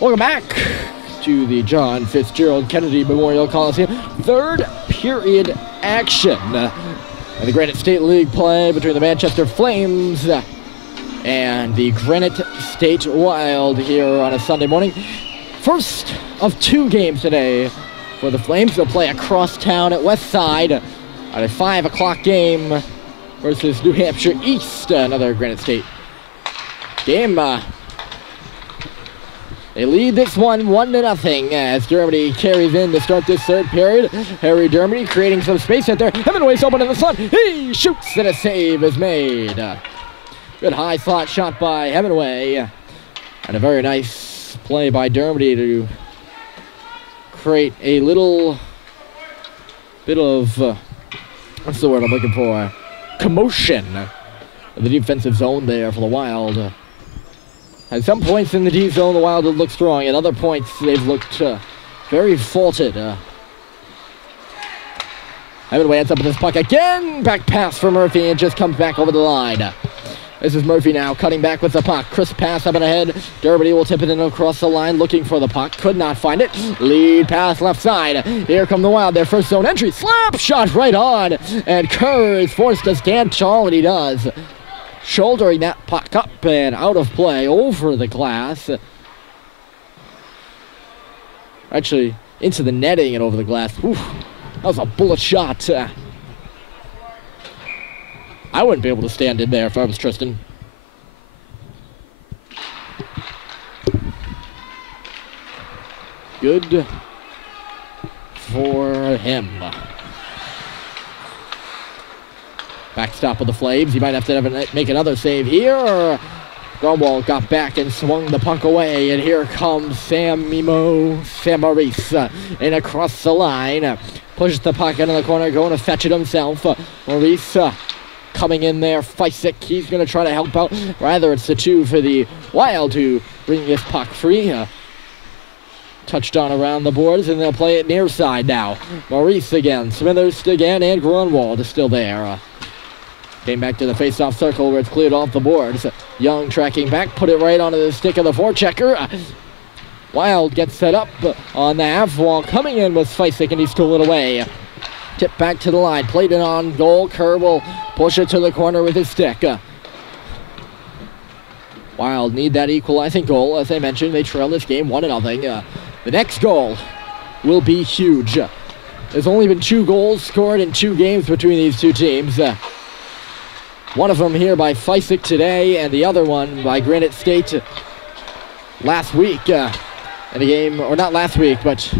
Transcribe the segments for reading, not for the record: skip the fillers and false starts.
Welcome back to the John Fitzgerald Kennedy Memorial Coliseum. Third period action in the Granite State League play between the Manchester Flames and the Granite State Wild here on a Sunday morning. First of two games today for the Flames. They'll play across town at West Side at a 5 o'clock game versus New Hampshire East, another Granite State game. They lead this one 1-0 as Dermody carries in to start this third period. Harry Dermody creating some space out there. Hemingway's open in the slot. He shoots and a save is made. Good high slot shot by Hemingway. And a very nice play by Dermody to create a little bit of, what's the word I'm looking for? Commotion in the defensive zone there for the Wild. At some points in the D zone, the Wild have looked strong. At other points, they've looked very faulted. Hemingway ends up with this puck again. Back pass for Murphy and just comes back over the line. This is Murphy now cutting back with the puck. Crisp pass up and ahead. Dermody will tip it in across the line looking for the puck. Could not find it. Lead pass left side. Here come the Wild. Their first zone entry. Slap shot right on. And Kerr is forced to stand tall, and he does. Shouldering that puck up and out of play over the glass. Actually, into the netting and over the glass. Oof, that was a bullet shot. I wouldn't be able to stand in there if I was Tristan. Good for him. Backstop of the Flames. He might have to make another save here. Grunwald got back and swung the puck away. And here comes Sam Maurice in across the line. Pushes the puck into the corner, going to fetch it himself. Maurice coming in there. Feisik, he's going to try to help out. Rather, it's the two for the Wild to bring this puck free. Touchdown around the boards, and they'll play it near side now. Maurice again. Smithers again, and Grunwald is still there. Came back to the face-off circle where it's cleared off the boards. Young tracking back, put it right onto the stick of the forechecker. Wild gets set up on the half wall. Coming in was Feisik, and he stole it away. Tip back to the line, played it on goal. Kerr will push it to the corner with his stick. Wild need that equalizing goal. As I mentioned, they trail this game 1-0. The next goal will be huge. There's only been 2 goals scored in 2 games between these two teams. One of them here by Feisik today, and the other one by Granite State last week in a game, or not last week, but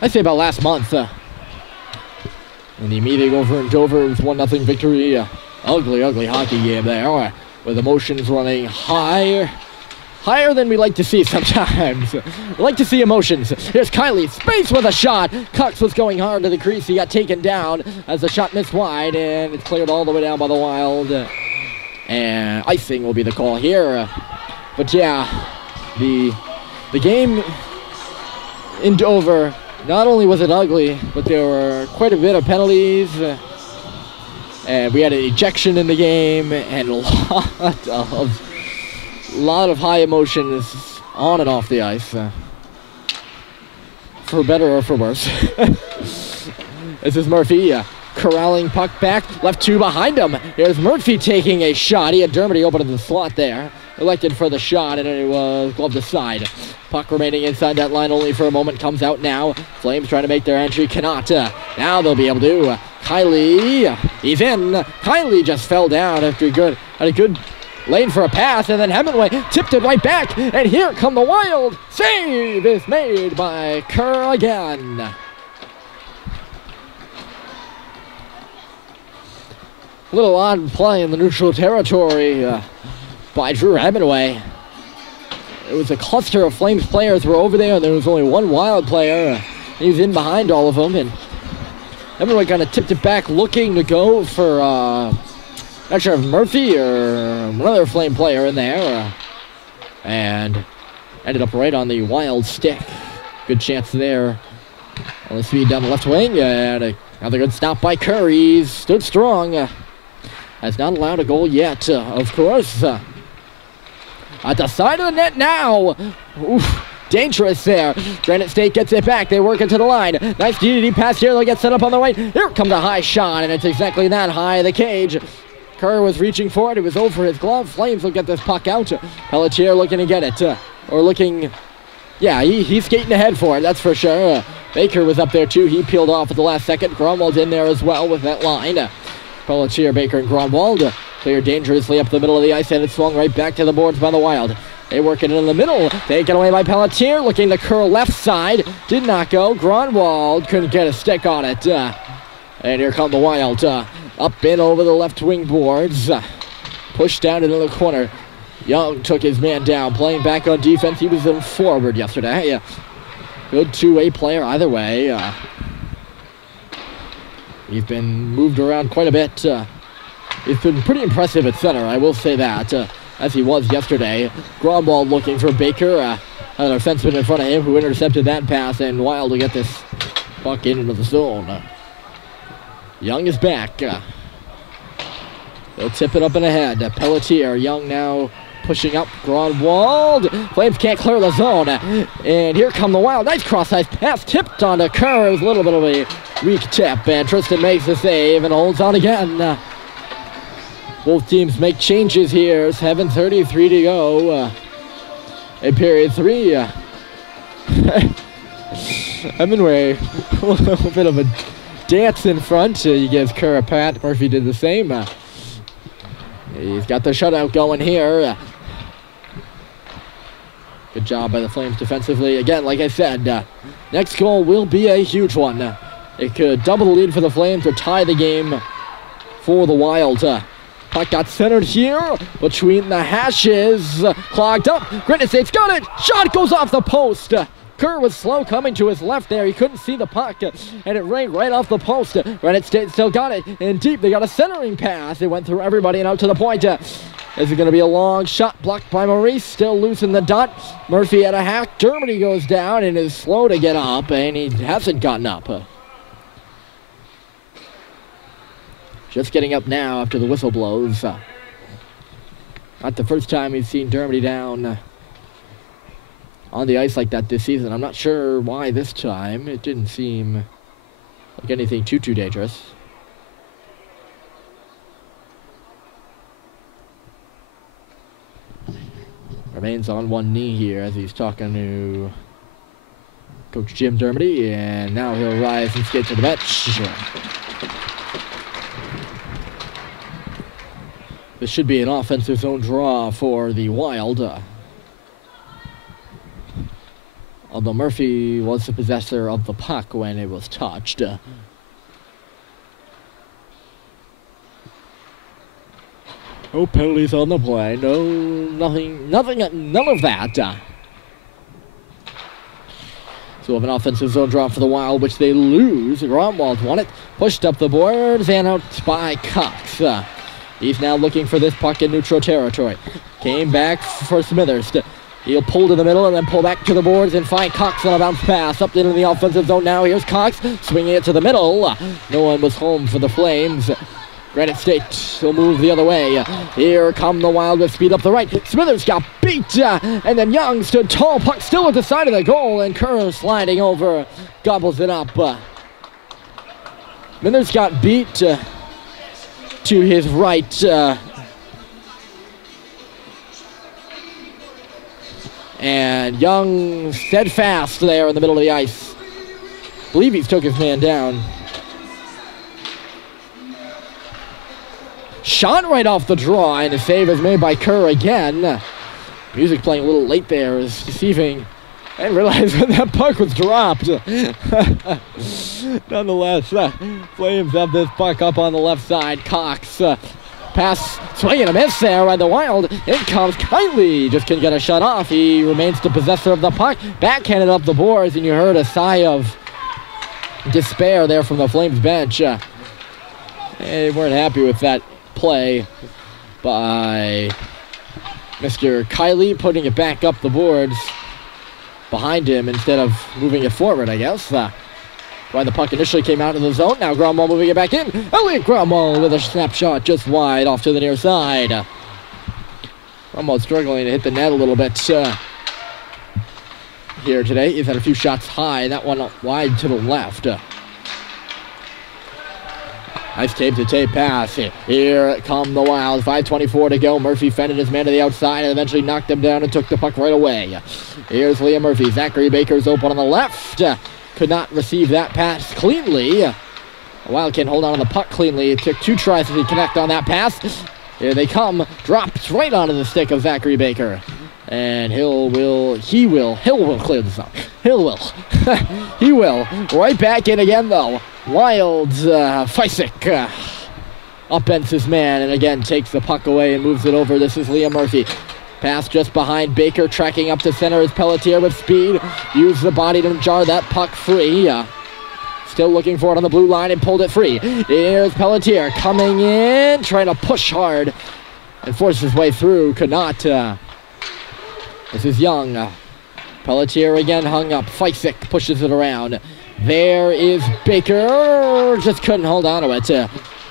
I'd say about last month. In the meeting over in Dover, it was 1-0 victory. Ugly, ugly hockey game there, with emotions running higher than we like to see sometimes. We like to see emotions. Here's Kiley, space with a shot. Cox was going hard to the crease. He got taken down as the shot missed wide, and it's cleared all the way down by the Wild. And icing will be the call here. But yeah, the game in Dover, not only was it ugly, but there were quite a bit of penalties. And we had an ejection in the game, and a lot of high emotions on and off the ice. For better or for worse. This is Murphy corralling puck back, left 2 behind him. Here's Murphy taking a shot. He had Dermody open in the slot there. Elected for the shot, and it was gloved aside. Puck remaining inside that line only for a moment. Comes out now. Flames trying to make their entry. Cannot. Now they'll be able to. Kiley, he's in. Kiley just fell down after had a good lane for a pass, and then Hemingway tipped it right back, and here come the Wild. Save is made by Kerr again. A little odd play in the neutral territory by Drew Hemingway. It was a cluster of Flames players were over there, and there was only one Wild player. He was in behind all of them, and Hemingway kind of tipped it back looking to go for not sure if Murphy or another Flame player in there. And ended up right on the Wild stick. Good chance there. On the speed down the left wing. And another good stop by Curry. Stood strong. Has not allowed a goal yet, of course. At the side of the net now. Oof. dangerous there. Granite State gets it back. They work it to the line. Nice DDD pass here. They'll get set up on the right. Here comes a high shot, and it's exactly that high. The cage. Kerr was reaching for it. It was over his glove. Flames will get this puck out. Pelletier looking to get it. Yeah, he's skating ahead for it, that's for sure. Baker was up there too. He peeled off at the last second. Grunwald's in there as well with that line. Pelletier, Baker, and Grunwald clear dangerously up the middle of the ice, and it swung right back to the boards by the Wild. They work it in the middle. Taken away by Pelletier, looking to curl left side. Did not go. Grunwald couldn't get a stick on it. And here come the Wild. Up in over the left wing boards. Pushed down into the corner. Young took his man down, playing back on defense. He was in forward yesterday. Good two-way player either way. He's been moved around quite a bit. He's been pretty impressive at center, I will say that, as he was yesterday. Grunwald looking for Baker. Had an defenseman in front of him who intercepted that pass, and Wild to get this puck into the zone. Young is back. They'll tip it up and ahead. Pelletier, Young now pushing up. Grunwald. Flames can't clear the zone. And here come the Wild. Nice cross-ice pass. Tipped onto Kerr. It was a little bit of a weak tip. And Tristan makes the save and holds on again. Both teams make changes here. 7:33 to go. In period 3. Hemingway, a little bit of a dance in front. He gives Kerr a pat. Murphy did the same. He's got the shutout going here. Good job by the Flames defensively. Again, like I said, next goal will be a huge one. It could double the lead for the Flames or tie the game for the Wild. Puck got centered here between the hashes. Clogged up. Granite State's got it. Shot goes off the post. Kerr was slow coming to his left there. He couldn't see the puck, and it rang right off the post. Granite State still got it. And deep, they got a centering pass. It went through everybody and out to the point. Is it going to be a long shot blocked by Maurice? Still loose in the dot. Murphy at a hack. Dermody goes down and is slow to get up, and he hasn't gotten up. Just getting up now after the whistle blows. Not the first time we've seen Dermody down on the ice like that this season. I'm not sure why this time. It didn't seem like anything too dangerous. Remains on one knee here as he's talking to Coach Jim Dermody, and now he'll rise and skate to the bench. This should be an offensive zone draw for the Wild. Although Murphy was the possessor of the puck when it was touched. No penalties on the play. No, nothing, none of that. So we have an offensive zone draw for the Wild, which they lose. Grunwald won it. Pushed up the boards and out by Cox. He's now looking for this puck in neutral territory. Came back for Smithers. He'll pull to the middle and then pull back to the boards and find Cox on a bounce pass. Up into the offensive zone now. Here's Cox swinging it to the middle. No one was home for the Flames. Granite State will move the other way. Here come the Wild with speed up the right. Smithers got beat. And then Young stood tall. Puck still at the side of the goal. And Kerr sliding over. Gobbles it up. Smithers got beat to his right. And Young steadfast there in the middle of the ice. I believe he's took his man down. Shot right off the draw, and a save is made by Kerr again. Music playing a little late there is deceiving. I didn't realize when that puck was dropped. Nonetheless, Flames have this puck up on the left side. Cox pass, swing and a miss there by the Wild. In comes Kiley. Just couldn't get a shot off. He remains the possessor of the puck. Backhanded up the boards, and you heard a sigh of despair there from the Flames bench. They weren't happy with that play by Mr. Kiley, putting it back up the boards behind him instead of moving it forward, I guess. Why the puck initially came out of the zone. Now Grunwald moving it back in. Elliot Grunwald with a snapshot just wide off to the near side. Grunwald struggling to hit the net a little bit. here today. He's had a few shots high. That one wide to the left. Nice tape-to-tape pass. Here come the Wild. 5:24 to go. Murphy fended his man to the outside and eventually knocked him down and took the puck right away. Here's Liam Murphy. Zachary Baker's open on the left. Could not receive that pass cleanly. The Wild can hold on to the puck cleanly. It took 2 tries to connect on that pass. Here they come. Drops right onto the stick of Zachary Baker. And he will clear this up. He will. Right back in again, though. Wild's Feisik upends his man and again takes the puck away and moves it over. This is Liam Murphy. Pass just behind Baker, tracking up to center is Pelletier with speed. Used the body to jar that puck free. Still looking for it on the blue line and pulled it free. Here's Pelletier coming in, trying to push hard and force his way through. Could not. This is Young. Pelletier again hung up. Feisik pushes it around. There is Baker. Just couldn't hold on to it.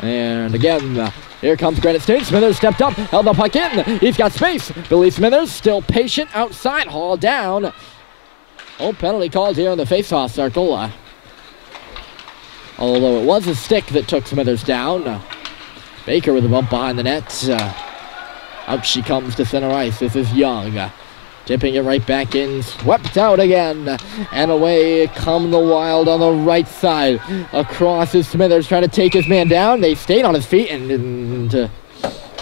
And again, here comes Granite State. Smithers stepped up, held the puck in. He's got space. Billy Smithers still patient outside. Hauled down. Oh, penalty called here in the faceoff circle. Although it was a stick that took Smithers down. Baker with a bump behind the net. Out she comes to center ice. This is Young. Tipping it right back in, swept out again, and away come the Wild on the right side. Across is Smithers trying to take his man down. They stayed on his feet,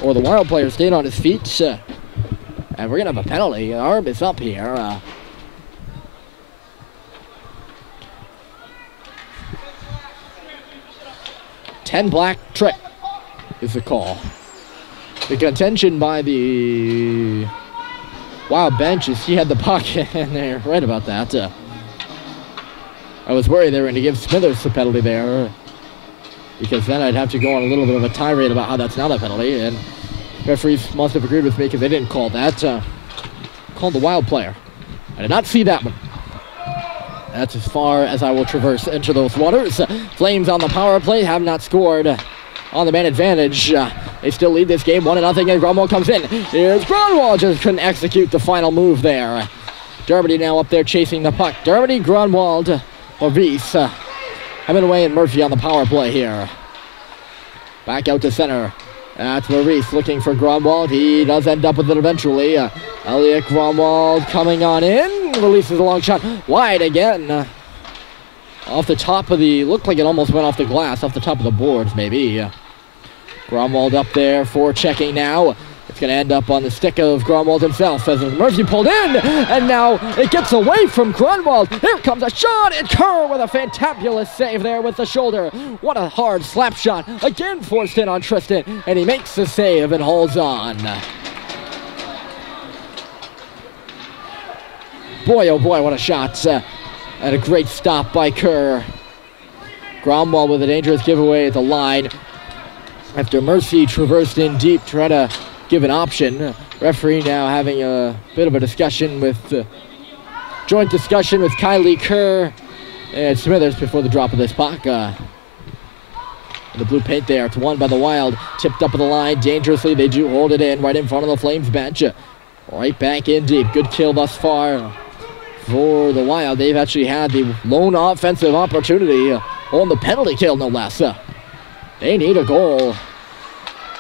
or the Wild player stayed on his feet. And we're going to have a penalty. Arm is up here. 10 black trick is the call. The contention by the Wild bench is he had the puck, and they're right about that. I was worried they were going to give Smithers the penalty there, because then I'd have to go on a little bit of a tirade about how that's not a penalty, and referees must have agreed with me because they didn't call that. Called the Wild player. I did not see that one. That's as far as I will traverse into those waters. Flames on the power play have not scored on the man advantage. They still lead this game 1-0, and Grunwald comes in. Here's Grunwald, just couldn't execute the final move there. Dermody now up there chasing the puck. Dermody, Grunwald, Maurice, Hemingway and Murphy on the power play here. Back out to center. That's Maurice looking for Grunwald. He does end up with it eventually. Elliot Grunwald coming on in. Releases a long shot. Wide again. Off the top of the, looked like it almost went off the glass, off the top of the boards maybe. Grunwald up there for checking now. It's going to end up on the stick of Grunwald himself as Murphy pulled in, and now it gets away from Grunwald. Here comes a shot, and Kerr with a fantabulous save there with the shoulder. What a hard slap shot. Again forced in on Tristan, and he makes the save and holds on. Boy, oh boy, what a shot. And a great stop by Kerr. Grunwald with a dangerous giveaway at the line. After Mercy traversed in deep, try to give an option. Referee now having a bit of a discussion with, joint discussion with Kylie Kerr and Smithers before the drop of this puck. The blue paint there, it's won by the Wild. Tipped up at the line dangerously. They do hold it in right in front of the Flames bench. Right back in deep. Good kill thus far for the Wild. They've actually had the lone offensive opportunity on the penalty kill, no less. They need a goal.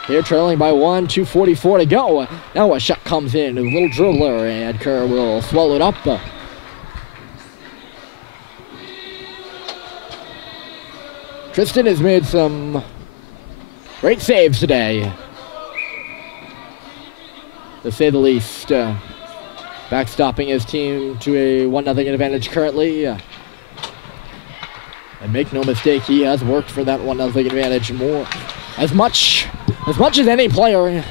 They're trailing by 1, 2:44 to go. Now a shot comes in, a little dribbler, and Kerr will swallow it up. Tristan has made some great saves today, to say the least. Backstopping his team to a 1-0 advantage currently. And make no mistake, he has worked for that 1-0 advantage more. As much as any player,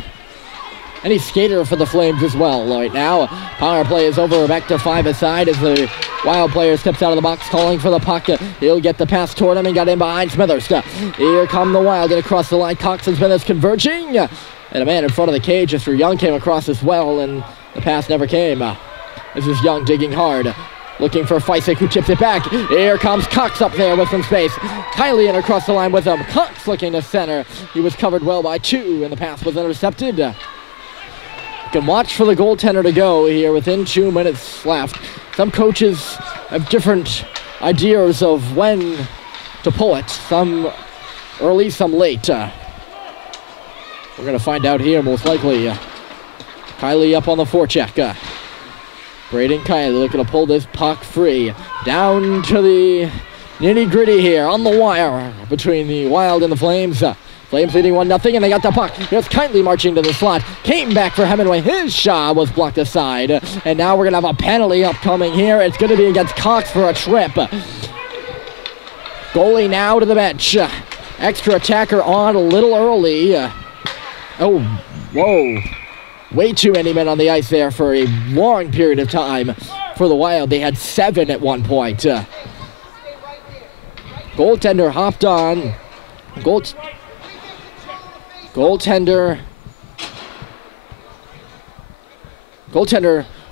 any skater for the Flames as well right now. Power play is over, back to 5 aside as the Wild player steps out of the box calling for the puck. He'll get the pass toward him and got in behind Smithers. Here come the Wild and across the line. Cox and Smithers converging. And a man in front of the cage, Mr. Young, came across as well, and the pass never came. This is Young digging hard. Looking for Feisik, who tips it back. Here comes Cox up there with some space. Kylie in across the line with him. Cox looking to center. He was covered well by 2, and the pass was intercepted. back and watch for the goaltender to go here within 2 minutes left. Some coaches have different ideas of when to pull it. Some early, some late. We're going to find out here most likely. Kylie up on the forecheck. Braden Kylie looking to pull this puck free. Down to the nitty-gritty here on the wire between the Wild and the Flames. Flames leading 1-0, and they got the puck. Here's Kindly marching to the slot. Came back for Hemingway. His shot was blocked aside. And now we're going to have a penalty upcoming here. It's going to be against Cox for a trip. Goalie now to the bench. Extra attacker on a little early. Oh, whoa. Way too many men on the ice there for a long period of time. For the Wild, they had 7 at one point. Goaltender hopped on. Goaltender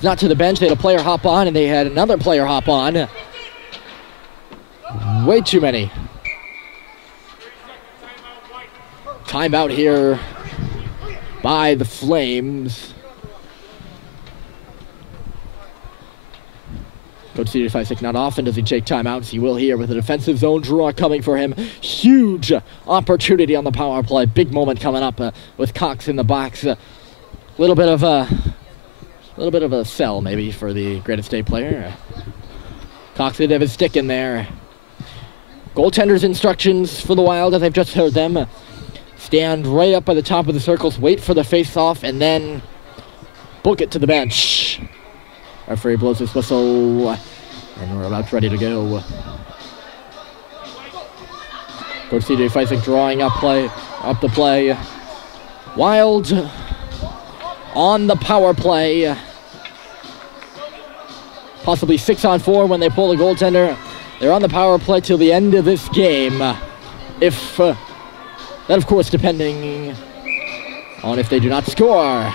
not to the bench. They had a player hop on, and they had another player hop on. Way too many. Timeout here by the Flames. Coach CJ Feisik, not often does he take timeouts. He will here with a defensive zone draw coming for him. Huge opportunity on the power play. Big moment coming up with Cox in the box. A little bit of a sell maybe for the Granite State player. Cox did have his stick in there. Goaltender's instructions for the Wild, as I've just heard them. Stand right up by the top of the circles, wait for the face-off, and then book it to the bench. Referee blows his whistle, and we're about ready to go. Coach CJ Feisik drawing up the play. Wild on the power play. Possibly 6-on-4 when they pull the goaltender. They're on the power play till the end of this game. That, of course, depending on if they do not score.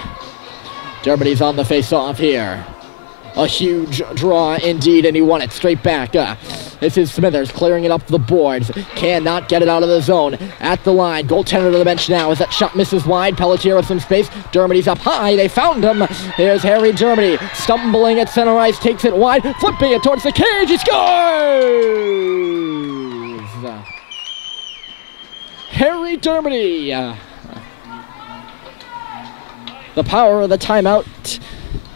Germany's on the face-off here. A huge draw indeed, and he won it straight back. This is Smithers clearing it up the boards. Cannot get it out of the zone. At the line, goaltender to the bench now as that shot misses wide. Pelletier with some space. Germany's up high. They found him. Here's Harry Germany stumbling at center ice. Takes it wide. Flipping it towards the cage. He scores! Harry Germany. The power of the timeout.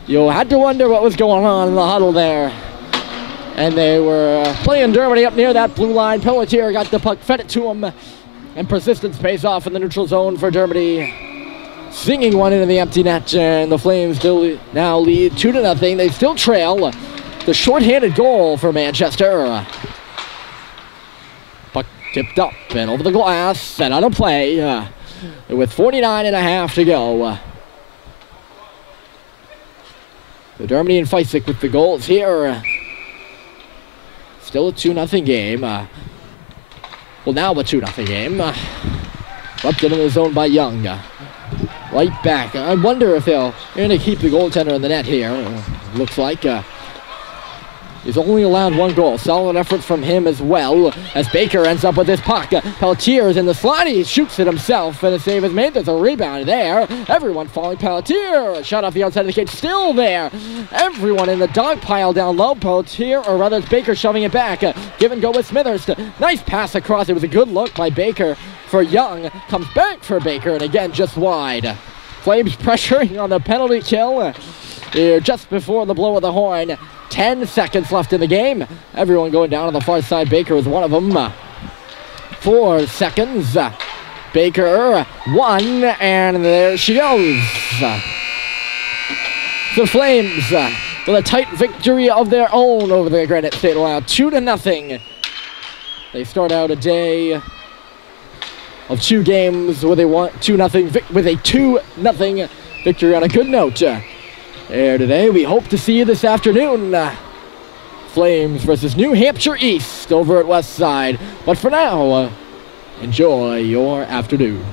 You had to wonder what was going on in the huddle there. And they were playing Germany up near that blue line. Pelletier got the puck, fed it to him. And persistence pays off in the neutral zone for Germany. Singing one into the empty net. And the Flames still now lead 2-0. They still trail. The shorthanded goal for Manchester. Puck tipped up and over the glass and on a play. With 49.5 to go. So Germany and Feisik with the goals here. Still a 2-0 game. Well, now a 2-0 game. Left into the zone by Young. Right back. I wonder if they're going to keep the goaltender in the net here. Looks like he's only allowed one goal. Solid effort from him as well, as Baker ends up with this puck. Pelletier is in the slot. He shoots it himself, and the save is made. There's a rebound there. Everyone following Pelletier. Shot off the outside of the cage. Still there. Everyone in the dog pile down low. Pelletier, or rather it's Baker shoving it back. Give and go with Smithers. Nice pass across. It was a good look by Baker for Young. Comes back for Baker, and again just wide. Flames pressuring on the penalty kill. Here just before the blow of the horn. 10 seconds left in the game. Everyone going down on the far side. Baker is one of them. 4 seconds. Baker, 1, and there she goes. The Flames with a tight victory of their own over the Granite State Wild. 2-0. They start out a day of 2 games with a 2-0 victory on a good note. Here today, we hope to see you this afternoon. Flames versus New Hampshire East over at West Side. But for now, enjoy your afternoon.